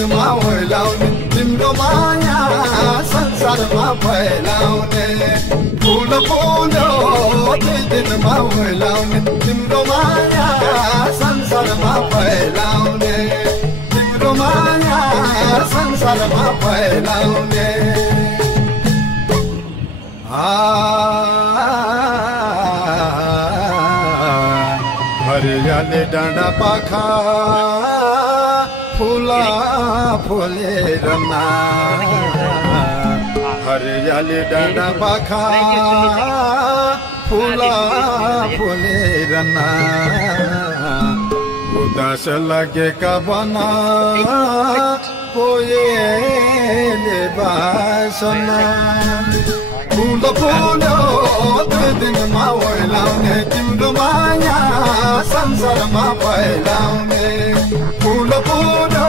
दिनमा होइलाउने तिम्रो माया संसारमा फैलाउने फुल फुल्यो दुई दिनमा होइलाउने तिम्रो माया संसारमा फैलाउने तिम्रो माया संसारमा फैलाउने हरियाली डाँडा पाखा फुला फुलेर ना हरियाली डाँडा पाखा फुला फुलेर ना उदास लागेका बना कोयले बासना फुल फुल्यो दुई दिनमा होइलाउने तिम्रो माया संसारमा फैलाउने फुल फुल्यो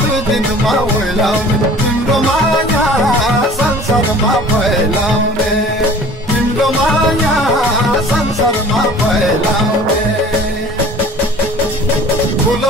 दुई दिनमा होइलाउने तिम्रो माया संसारमा फैलाउने तिम्रो माया संसारमा फैलाउने फुल